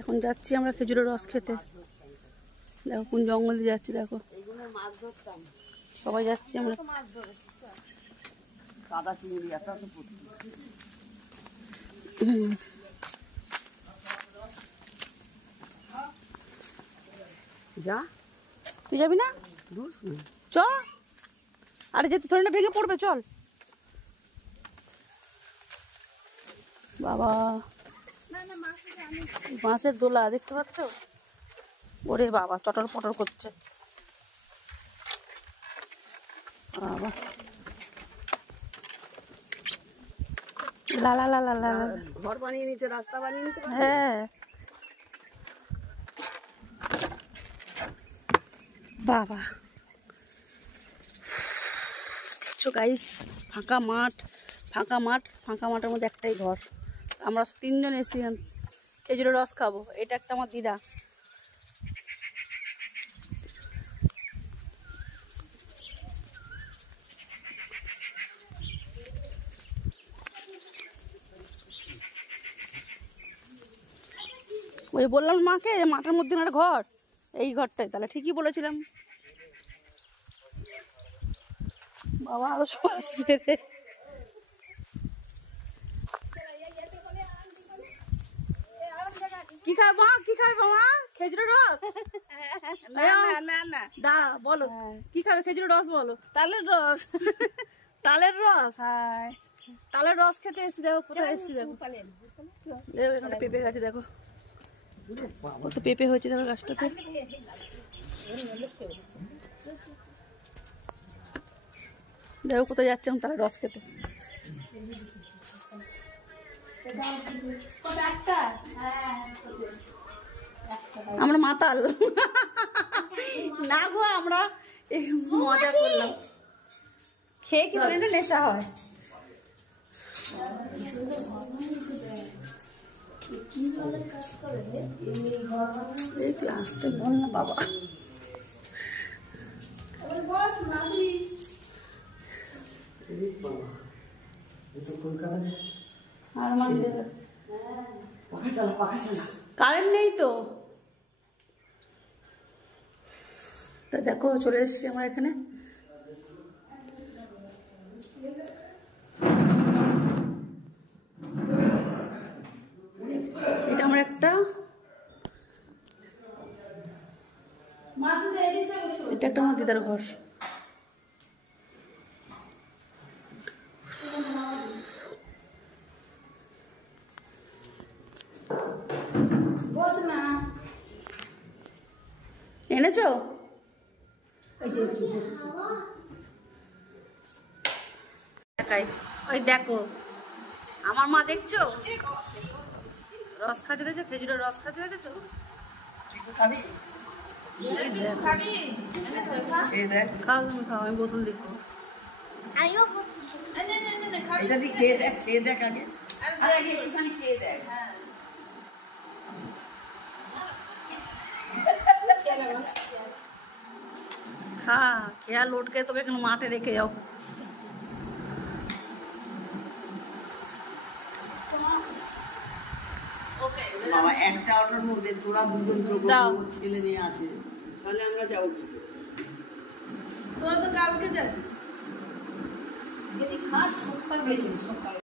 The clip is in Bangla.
এখন যাচ্ছি আমরা খেজুরের রস খেতে। দেখো কোন জঙ্গল দিয়ে যাচ্ছি, দেখো সবাই যাচ্ছি আমরা। যা, তুই যাবি না? চ, আরে যেতে থোড়ি না ভেঙে পড়বে, চল। বাবা বাঁশের দোলা দেখতে পাচ্ছ? ওরে বাবা চটর পটর করছে বাবা। লা লা লা লা লা, ঘর বানিয়ে নিচ্ছে, রাস্তা বানিয়ে নিচ্ছে। হ্যাঁ বাবা। গাইস ফাঁকা মাঠ, ফাঁকা মাঠ, ফাঁকা মাঠের মধ্যে একটাই ঘর। আমরা 3 জন এসেছি খেজুরের রস খাবো। এটা একটা আমার দিদা। ওই বললাম মাকে মাঠের মধ্যে একটা ঘর, এই ঘরটাই। তাহলে ঠিকই বলেছিলাম। বাবা আরো সব আসছে রে। কি খাবে মা, কি খাবে মা? খেজুরের রস? না বলো কি খাবে? খেজুরের রস বলো। তালের রস। তালের রস? তালের রস খেতে এসেছি। দেখো কোথায় এসেছি, দেখো এখানে পেঁপে গাছে, দেখো কত পেঁপে হয়েছে দেখো গাছটাতে। দেখো কোথায় যাচ্ছে আমি তালের রস খেতে। আমরা মাতাল না গো, আমরা মজা করলাম। খেয়ে কি ধরে নেশা হয়? এই তুই আসতে বল না বাবা। কারেন্ট নেই তো। দেখো চলে এসছি আমরা এখানে। এটা আমার একটা, এটা একটা আমার দিদার ঘর। এনেছো? ওই দেখো আমার মা, দেখছো রস খাচ্ছে, দেখছো খেজুরের রস খাচ্ছে, দেখেছো? খাও তুমি খাও, আমি বোতল দেখো। খেয়ে দেখ, খেয়ে দেখ আগে, একটুখানি খেয়ে দেখ। খা, খেয়া লোটকে তোকে এখন মাঠে রেখে যাও। বাবা একটা অটোর মধ্যে তোরা দুজন ছেলে মেয়ে আছে, তাহলে আমরা যাবো কি? তোরা তো কালকে যাবি, যদি খাস সব পারবে।